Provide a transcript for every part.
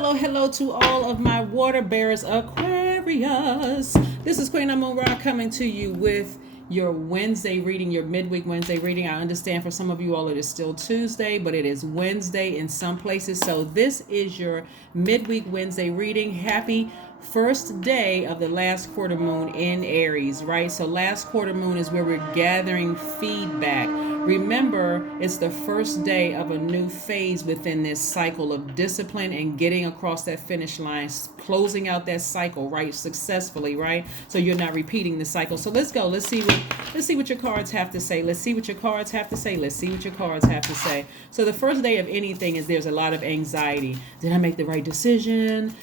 hello to all of my water bearers, Aquarius. This is Queen Amun Ra coming to you with your Wednesday reading, your midweek Wednesday reading. I understand for some of you all it is still Tuesday, but it is Wednesday in some places. So this is your midweek Wednesday reading. Happy first day of the last quarter moon in Aries, right? So last quarter moon is where we're gathering feedback. Remember, it's the first day of a new phase within this cycle of discipline and getting across that finish line, closing out that cycle, right, successfully, right? So you're not repeating the cycle. So let's go. Let's see what your cards have to say. Let's see what your cards have to say. Let's see what your cards have to say. So the first day of anything is there's a lot of anxiety. Did I make the right decision?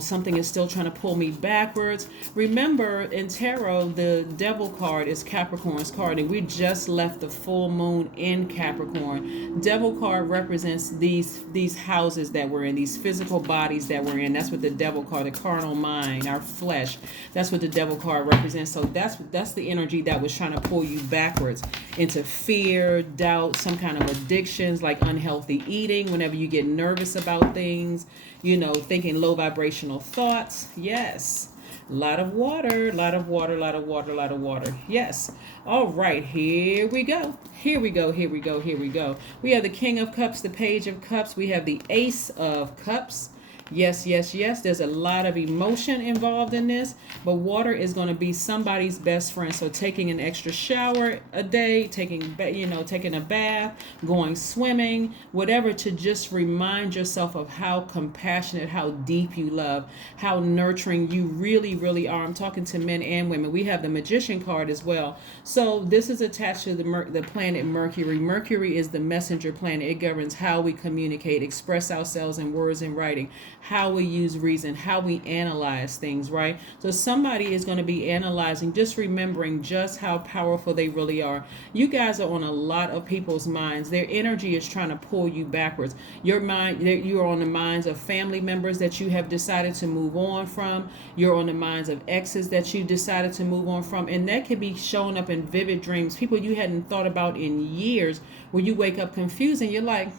Something is still trying to pull me backwards. Remember, in tarot, the devil card is Capricorn's card, and we just left the full moon in Capricorn. Devil card represents these houses that we're in, these physical bodies that we're in. That's what the devil card, the carnal mind, our flesh. That's what the devil card represents. So that's the energy that was trying to pull you backwards into fear, doubt, some kind of addictions like unhealthy eating. Whenever you get nervous about things, thinking low vibrational thoughts. Yes. A lot of water, a lot of water, a lot of water, a lot of water. Yes. All right, here we go. Here we go, here we go, here we go. We have the King of Cups, the Page of Cups. We have the Ace of Cups. Yes, yes, yes. There's a lot of emotion involved in this, but water is going to be somebody's best friend. So taking an extra shower a day, taking a bath, going swimming, whatever, to just remind yourself of how compassionate, how deep you love, how nurturing you really, really are. I'm talking to men and women. We have the Magician card as well. So this is attached to the planet Mercury. Mercury is the messenger planet. It governs how we communicate, express ourselves in words and writing, how we use reason, how we analyze things, right? So somebody is going to be analyzing, just remembering just how powerful they really are. You guys are on a lot of people's minds. Their energy is trying to pull you backwards. Your mind, you're on the minds of family members that you have decided to move on from. You're on the minds of exes that you decided to move on from. And that could be showing up in vivid dreams, people you hadn't thought about in years, where you wake up confused and you're like,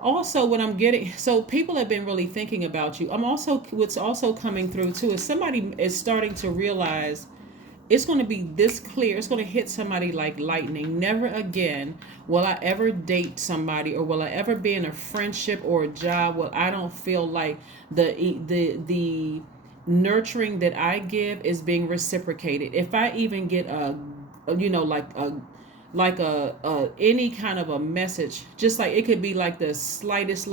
Also, what I'm getting, so people have been really thinking about you. What's also coming through too is somebody is starting to realize it's going to be this clear. It's going to hit somebody like lightning. Never again will I ever date somebody, or will I ever be in a friendship or a job where I don't feel like the nurturing that I give is being reciprocated. If I even get any kind of a message, just like it could be like the slightest,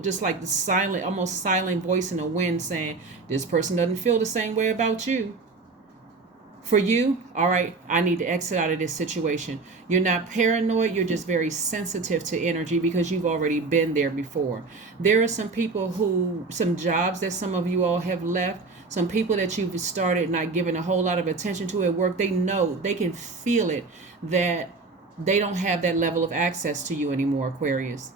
just like the silent, almost silent voice in the wind saying, this person doesn't feel the same way about you. For you, all right, I need to exit out of this situation. You're not paranoid, you're just very sensitive to energy because you've already been there before. There are some jobs that some of you all have left, some people that you've started not giving a whole lot of attention to at work. They know, they can feel it, that they don't have that level of access to you anymore, Aquarius.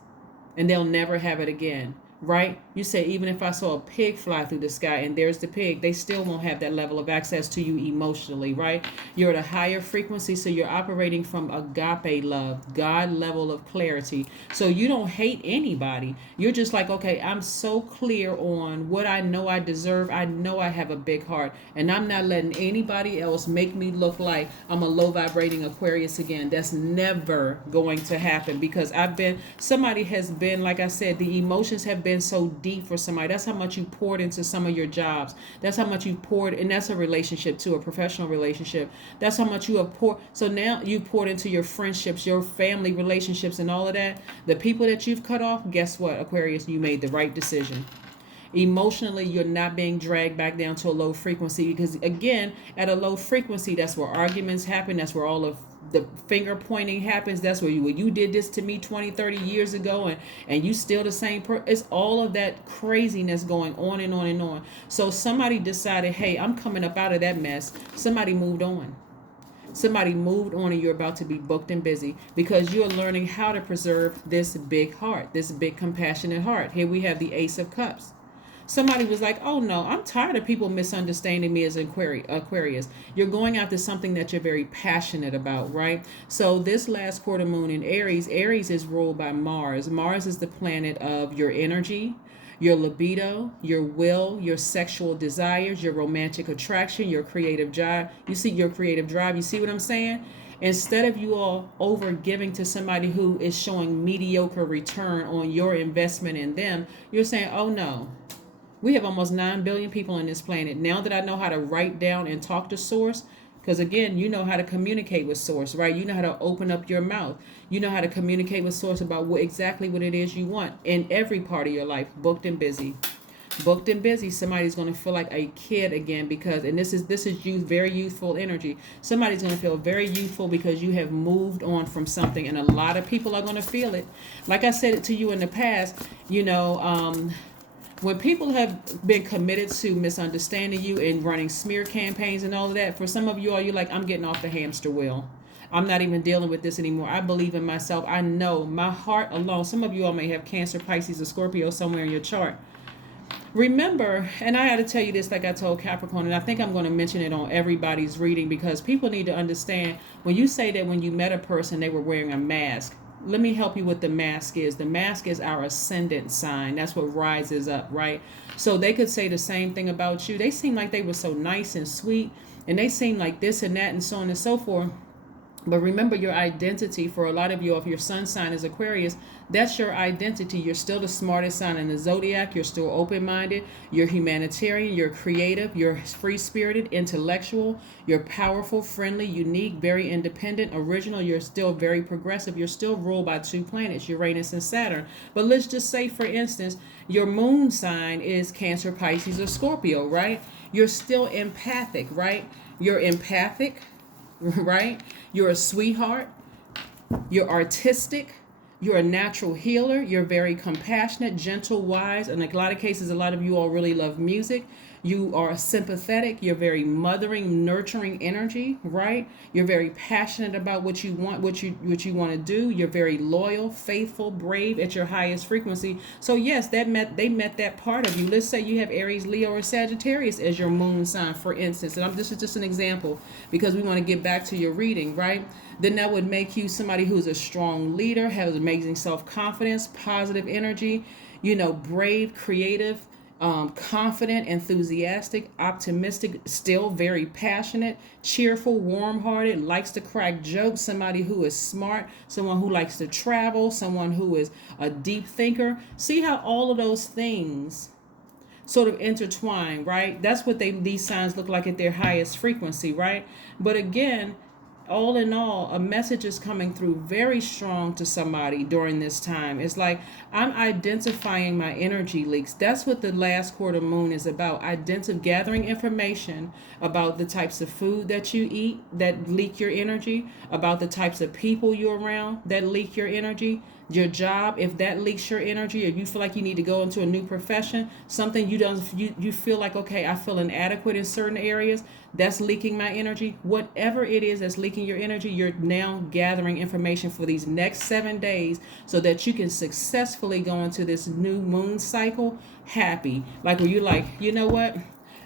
And they'll never have it again, right? You say, even if I saw a pig fly through the sky and there's the pig, they still won't have that level of access to you emotionally, right? You're at a higher frequency, so you're operating from agape love, God level of clarity. So you don't hate anybody. You're just like, okay, I'm so clear on what I know I deserve. I know I have a big heart, and I'm not letting anybody else make me look like I'm a low vibrating Aquarius again. That's never going to happen, because somebody has been, like I said, the emotions have been so deep for somebody. That's how much you poured into some of your jobs. That's how much you poured, and that's a relationship too, a professional relationship. That's how much you have poured. So now you poured into your friendships, your family relationships, and all of that. The people that you've cut off, guess what, Aquarius? You made the right decision. Emotionally, you're not being dragged back down to a low frequency, because again, at a low frequency, that's where arguments happen. That's where all of the finger pointing happens. That's where you did this to me 20, 30 years ago, and you still the same person. It's all of that craziness going on and on and on. So somebody decided, hey, I'm coming up out of that mess. Somebody moved on. Somebody moved on, and you're about to be booked and busy because you're learning how to preserve this big heart, this big compassionate heart. Here we have the Ace of Cups. Somebody was like, oh no, I'm tired of people misunderstanding me as Aquarius. You're going after something that you're very passionate about, right? So this last quarter moon in Aries, Aries is ruled by Mars. Mars is the planet of your energy, your libido, your will, your sexual desires, your romantic attraction, your creative drive. You see your creative drive. You see what I'm saying? Instead of you all over giving to somebody who is showing mediocre return on your investment in them, you're saying, oh no, we have almost 9 billion people on this planet. Now that I know how to write down and talk to source, because again, you know how to communicate with source, right? You know how to open up your mouth. You know how to communicate with source about exactly what it is you want in every part of your life. Booked and busy. Booked and busy. Somebody's going to feel like a kid again because, and this is youth, very youthful energy. Somebody's going to feel very youthful because you have moved on from something, and a lot of people are going to feel it. Like I said it to you in the past, when people have been committed to misunderstanding you and running smear campaigns and all of that, for some of you all, you're like, I'm getting off the hamster wheel. I'm not even dealing with this anymore. I believe in myself. I know my heart alone. Some of you all may have Cancer, Pisces, or Scorpio somewhere in your chart. Remember, and I had to tell you this like I told Capricorn, and I think I'm going to mention it on everybody's reading because people need to understand when you say that when you met a person, they were wearing a mask. Let me help you what the mask is. The mask is our ascendant sign. That's what rises up, right? So they could say the same thing about you. They seem like they were so nice and sweet, and they seem like this and that and so on and so forth. But remember your identity. For a lot of you, if your sun sign is Aquarius, that's your identity. You're still the smartest sign in the Zodiac. You're still open-minded. You're humanitarian. You're creative. You're free-spirited, intellectual. You're powerful, friendly, unique, very independent, original. You're still very progressive. You're still ruled by 2 planets, Uranus and Saturn. But let's just say, for instance, your moon sign is Cancer, Pisces, or Scorpio, right? You're still empathic, right? You're empathic, right? You're a sweetheart. You're artistic. You're a natural healer. You're very compassionate, gentle, wise. And in a lot of cases, a lot of you all really love music. You are sympathetic. You're very mothering, nurturing energy, right? You're very passionate about what you want, what you want to do. You're very loyal, faithful, brave at your highest frequency. So yes, they met that part of you. Let's say you have Aries, Leo, or Sagittarius as your moon sign, for instance. And this is just an example because we want to get back to your reading, right? Then that would make you somebody who's a strong leader, has amazing self-confidence, positive energy, brave, creative, confident, enthusiastic, optimistic, still very passionate, cheerful, warm-hearted, likes to crack jokes, somebody who is smart, someone who likes to travel, someone who is a deep thinker. See how all of those things sort of intertwine, right? That's what these signs look like at their highest frequency, right? But again, all in all, a message is coming through very strong to somebody during this time. It's like I'm identifying my energy leaks. That's what the last quarter moon is about. Gathering information about the types of food that you eat that leak your energy, about the types of people you're around that leak your energy, your job, if that leaks your energy, if you feel like you need to go into a new profession, something you feel like, okay, I feel inadequate in certain areas, that's leaking my energy. Whatever it is that's leaking your energy, you're now gathering information for these next 7 days so that you can successfully go into this new moon cycle happy. Like where you're like, you know what?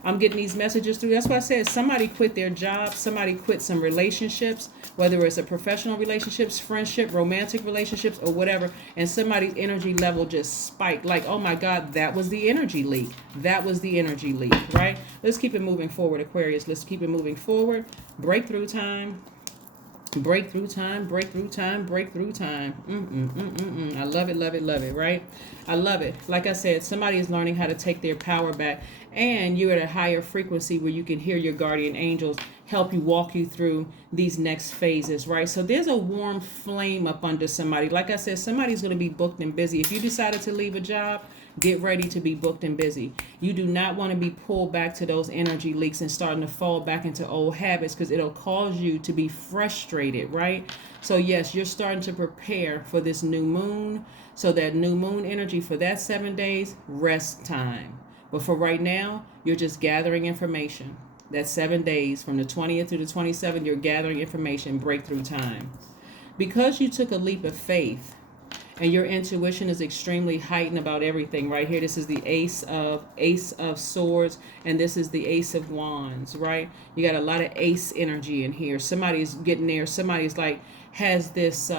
I'm getting these messages through. That's why I said somebody quit their job, somebody quit some relationships, whether it's a professional relationships, friendship, romantic relationships, or whatever, and somebody's energy level just spiked. Like, oh my God, that was the energy leak. That was the energy leak, right? Let's keep it moving forward, Aquarius. Let's keep it moving forward. Breakthrough time. Breakthrough time, breakthrough time, breakthrough time. I love it, right? I love it. Like I said, somebody is learning how to take their power back, and you're at a higher frequency where you can hear your guardian angels help you walk you through these next phases, right? So there's a warm flame up under somebody. Like I said, somebody's going to be booked and busy. If you decided to leave a job, get ready to be booked and busy. You do not want to be pulled back to those energy leaks and starting to fall back into old habits because it'll cause you to be frustrated, right? So yes, you're starting to prepare for this new moon. So that new moon energy for that 7 days, rest time. But for right now, you're just gathering information. That 7 days from the 20th to the 27th, you're gathering information, breakthrough time. Because you took a leap of faith, and your intuition is extremely heightened about everything. Right here, this is the Ace of Swords, and this is the Ace of Wands. Right, you got a lot of ace energy in here. Somebody's getting there. Somebody's like has this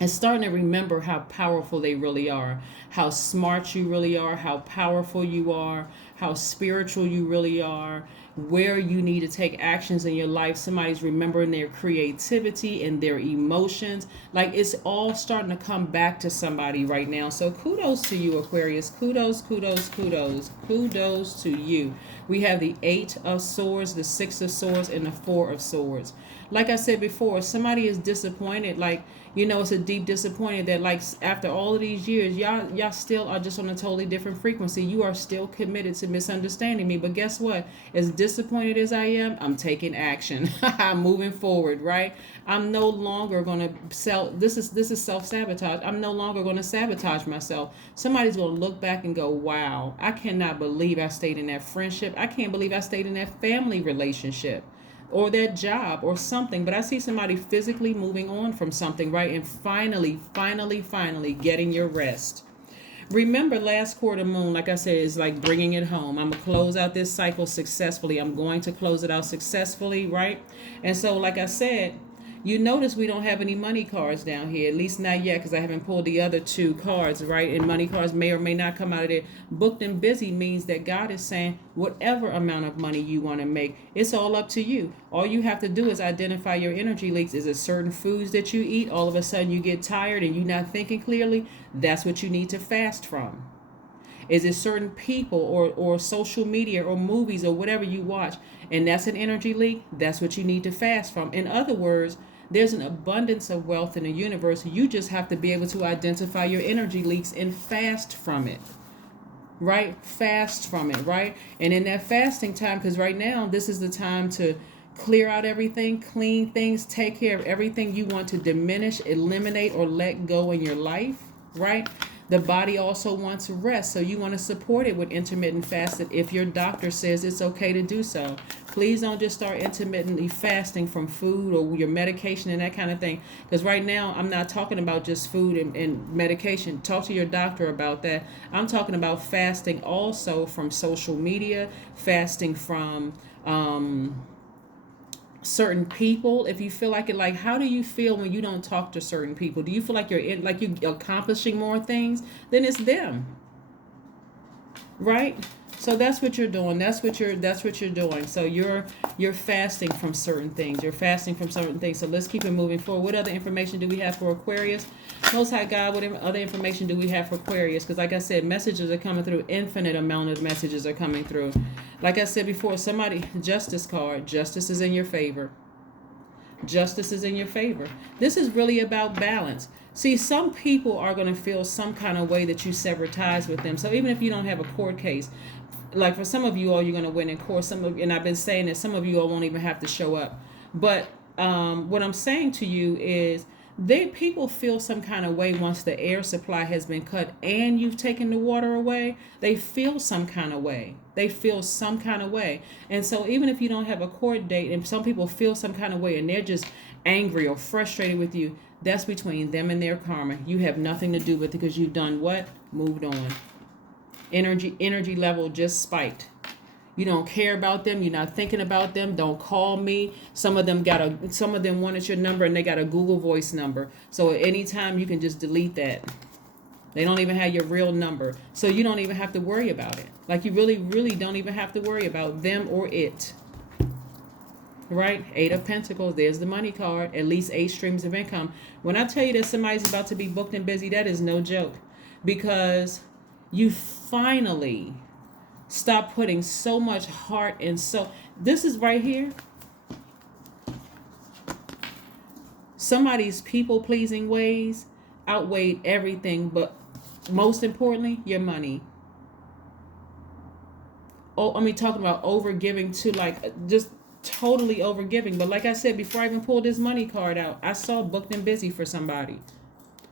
and starting to remember how powerful they really are, how smart you really are, how powerful you are, how spiritual you really are, where you need to take actions in your life. Somebody's remembering their creativity and their emotions. Like, it's all starting to come back to somebody right now. So kudos to you, Aquarius. Kudos, kudos, kudos. Kudos to you. We have the Eight of Swords, the Six of Swords, and the Four of Swords. Like I said before, somebody is disappointed. Like, you know, it's a deep disappointment that, like, after all of these years, y'all still are just on a totally different frequency. You are still committed to misunderstanding me. But guess what? As disappointed as I am, I'm taking action. I'm moving forward, right? I'm no longer going to this is self-sabotage. I'm no longer going to sabotage myself. Somebody's going to look back and go, wow, I cannot believe I stayed in that friendship. I can't believe I stayed in that family relationship or that job or something. But I see somebody physically moving on from something, right? And finally getting your rest. Remember, last quarter moon, like I said, is like bringing it home. I'm going to close out this cycle successfully. I'm going to close it out successfully, right? And so, like I said, you notice we don't have any money cards down here, at least not yet, because I haven't pulled the other two cards, right? And money cards may or may not come out of there. Booked and busy means that God is saying whatever amount of money you want to make, it's all up to you. All you have to do is identify your energy leaks. Is it certain foods that you eat? All of a sudden you get tired and you're not thinking clearly? That's what you need to fast from. Is it certain people or social media or movies or whatever you watch, and that's an energy leak? That's what you need to fast from. In other words, there's an abundance of wealth in the universe. You just have to be able to identify your energy leaks and fast from it. Right? Fast from it, right? And in that fasting time, because right now, this is the time to clear out everything, clean things, take care of everything you want to diminish, eliminate, or let go in your life, right? The body also wants rest, so you want to support it with intermittent fasting if your doctor says it's okay to do so. Please don't just start intermittently fasting from food or your medication and that kind of thing. Because right now, I'm not talking about just food and medication. Talk to your doctor about that. I'm talking about fasting also from social media, fasting from certain people. If you feel like it, like, how do you feel when you don't talk to certain people? Do you feel like you're accomplishing more things? Then it's them, right? So that's what you're doing. That's what you're doing. So you're fasting from certain things. You're fasting from certain things. So let's keep it moving forward. What other information do we have for Aquarius? Most High God, what other information do we have for Aquarius? Because like I said, messages are coming through. Infinite amount of messages are coming through. Like I said before, Justice card. Justice is in your favor. Justice is in your favor. This is really about balance. See, some people are going to feel some kind of way that you sever ties with them. So even if you don't have a court case, like for some of you all, you're going to win in court. And I've been saying that some of you all won't even have to show up. But what I'm saying to you is, people feel some kind of way once the air supply has been cut and you've taken the water away. They feel some kind of way. And so even if you don't have a court date, and some people feel some kind of way and they're just angry or frustrated with you, that's between them and their karma. You have nothing to do with it because you've done what? Moved on. Energy level just spiked. You don't care about them. You're not thinking about them. Don't call me. Some of them wanted your number and they got a Google Voice number. So at any time you can just delete that. They don't even have your real number. So you don't even have to worry about it. Like, you really, really don't even have to worry about them or it. Right? 8 of Pentacles. There's the money card. At least 8 streams of income. When I tell you that somebody's about to be booked and busy, that is no joke. Because you finally stop putting so much heart and soul. This is right here. Somebody's people-pleasing ways outweighed everything, but most importantly, your money. Oh, I mean, talking about overgiving to, like, just totally overgiving. But like I said, before I even pulled this money card out, I saw booked and busy for somebody.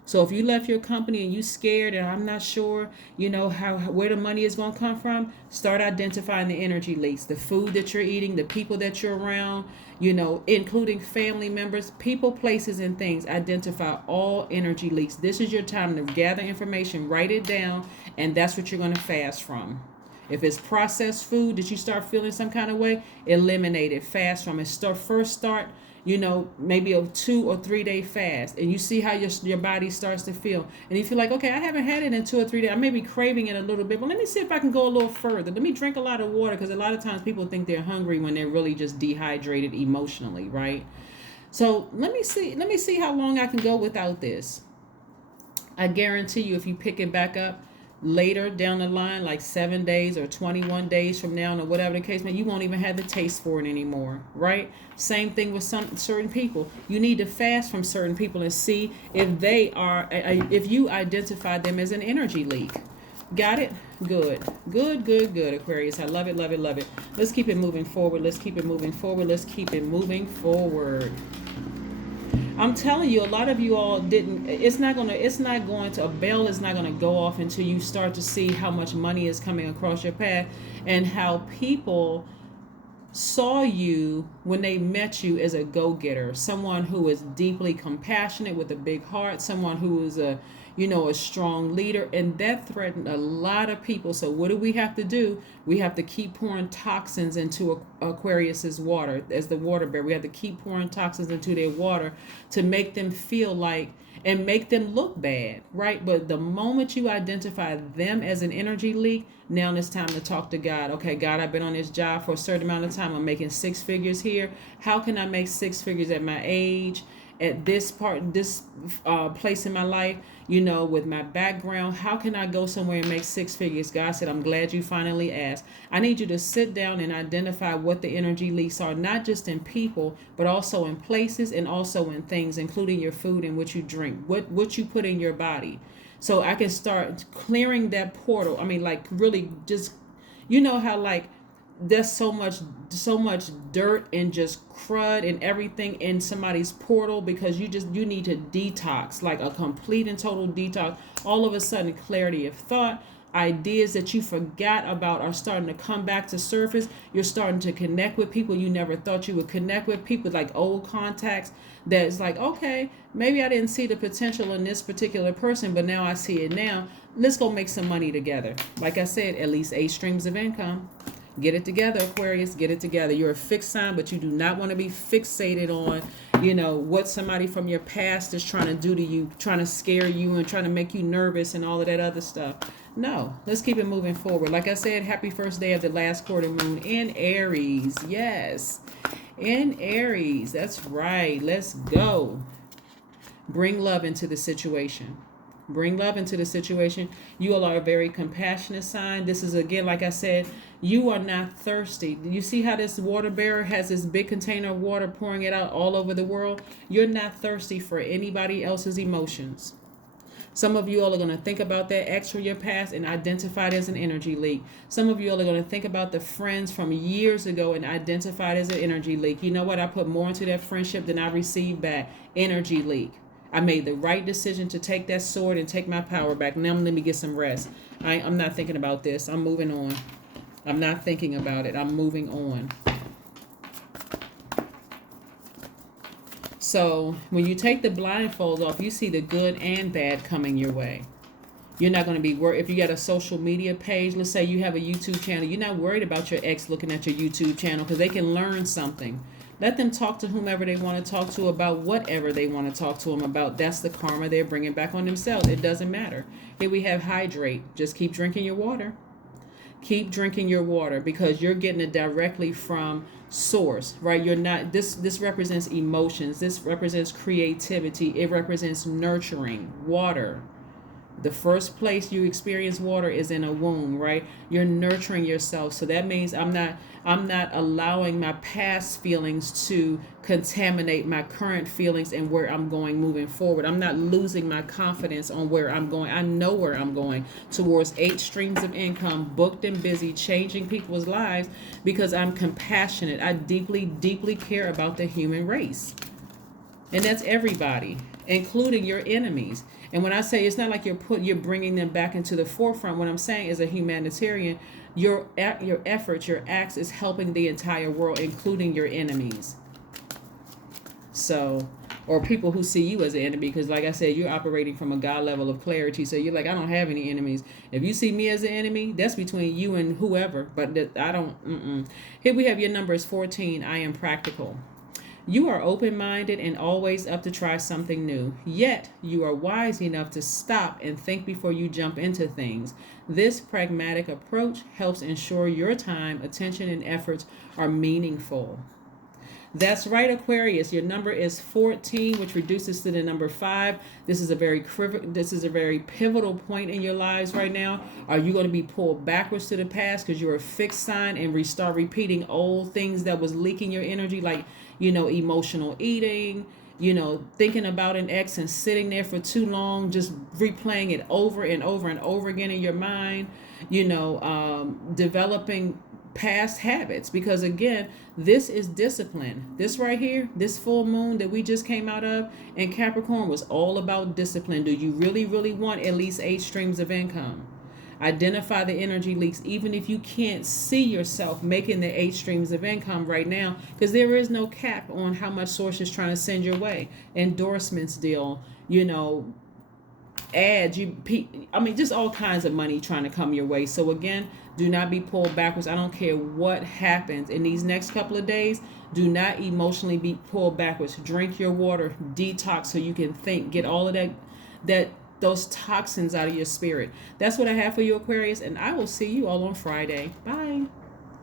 So if you left your company and you scared and I'm not sure, where the money is going to come from, start identifying the energy leaks, the food that you're eating, the people that you're around, including family members, people, places, and things. Identify all energy leaks. This is your time to gather information, write it down, and that's what you're going to fast from. If it's processed food that you start feeling some kind of way, eliminate it, fast from it. Start maybe a 2 or 3 day fast, and you see how your body starts to feel. And you feel like, okay, I haven't had it in 2 or 3 days. I may be craving it a little bit, but let me see if I can go a little further. Let me drink a lot of water, because a lot of times people think they're hungry when they're really just dehydrated emotionally, right? So let me see how long I can go without this. I guarantee you, if you pick it back up later down the line, like 7 days or 21 days from now, or whatever the case may be, you won't even have the taste for it anymore, right? Same thing with certain people. You need to fast from certain people and see if you identify them as an energy leak. Got it? Good, Aquarius. I love it. Let's keep it moving forward. I'm telling you, a lot of you all didn't. A bell is not gonna go off until you start to see how much money is coming across your path, and how people saw you when they met you as a go-getter, someone who is deeply compassionate with a big heart, someone who is a strong leader, and that threatened a lot of people. So what do? We have to keep pouring toxins into Aquarius's water as the water bearer. We have to keep pouring toxins into their water to make them feel like, and make them look bad, right? But the moment you identify them as an energy leak, now it's time to talk to God. Okay, God, I've been on this job for a certain amount of time. I'm making 6 figures here. How can I make 6 figures at my age, at this place in my life, with my background? How can I go somewhere and make 6 figures? God said, I'm glad you finally asked. I need you to sit down and identify what the energy leaks are, not just in people, but also in places, and also in things, including your food and what you drink, what you put in your body. So I can start clearing that portal. I mean, like, really just, how, like, there's so much dirt and just crud and everything in somebody's portal, because you need to detox, like a complete and total detox. All of a sudden, clarity of thought, ideas that you forgot about are starting to come back to surface. You're starting to connect with people you never thought you would connect with, people like old contacts that's like, okay, maybe I didn't see the potential in this particular person, but now I see it now. Let's go make some money together. Like I said, at least 8 streams of income. Get it together, Aquarius. Get it together. You're a fixed sign, but you do not want to be fixated on, what somebody from your past is trying to do to you, trying to scare you and trying to make you nervous and all of that other stuff. No, let's keep it moving forward. Like I said, happy first day of the last quarter moon in Aries. Yes, in Aries. That's right. Let's go. Bring love into the situation. Bring love into the situation. You all are a very compassionate sign. This is, again, like I said, you are not thirsty. You see how this water bearer has this big container of water, pouring it out all over the world? You're not thirsty for anybody else's emotions. Some of you all are going to think about that ex from your past and identify it as an energy leak. Some of you all are going to think about the friends from years ago and identify it as an energy leak. You know what? I put more into that friendship than I received back. Energy leak. I made the right decision to take that sword and take my power back. Now let me get some rest. I'm not thinking about this. I'm moving on. I'm not thinking about it. I'm moving on. So when you take the blindfolds off, you see the good and bad coming your way. You're not going to be worried. If you got a social media page, let's say you have a YouTube channel, you're not worried about your ex looking at your YouTube channel, because they can learn something. Let them talk to whomever they want to talk to about whatever they want to talk to them about. That's the karma they're bringing back on themselves. It doesn't matter. Here we have hydrate. Just keep drinking your water. Keep drinking your water, because you're getting it directly from source, right? You're not, this represents emotions. This represents creativity. It represents nurturing. Water. The first place you experience water is in a womb, right? You're nurturing yourself. So that means I'm not allowing my past feelings to contaminate my current feelings and where I'm going moving forward. I'm not losing my confidence on where I'm going. I know where I'm going, towards 8 streams of income, booked and busy, changing people's lives, because I'm compassionate. I deeply, deeply care about the human race. And that's everybody. including your enemies. And when I say it's not like you're bringing them back into the forefront, what I'm saying is a humanitarian, your efforts, your acts is helping the entire world, including your enemies. So, or people who see you as an enemy, because like I said, you're operating from a God level of clarity. So you're like, I don't have any enemies. If you see me as an enemy, that's between you and whoever. But I don't. Here we have your number is 14. I am practical. You are open-minded and always up to try something new. Yet, you are wise enough to stop and think before you jump into things. This pragmatic approach helps ensure your time, attention, and efforts are meaningful. That's right, Aquarius. Your number is 14, which reduces to the number 5. This is a very pivotal point in your lives right now. Are you going to be pulled backwards to the past because you're a fixed sign and start repeating old things that was leaking your energy, like, emotional eating, thinking about an ex and sitting there for too long, just replaying it over and over and over again in your mind, developing past habits, because again, this is discipline. This right here, this full moon that we just came out of in Capricorn was all about discipline. Do you really want at least 8 streams of income? Identify the energy leaks, even if you can't see yourself making the 8 streams of income right now, because there is no cap on how much source is trying to send your way. Endorsements deal, ads, just all kinds of money trying to come your way. So again, do not be pulled backwards. I don't care what happens in these next couple of days. Do not emotionally be pulled backwards. Drink your water, detox so you can think, get all of those toxins out of your spirit. That's what I have for you, Aquarius, and I will see you all on Friday. Bye.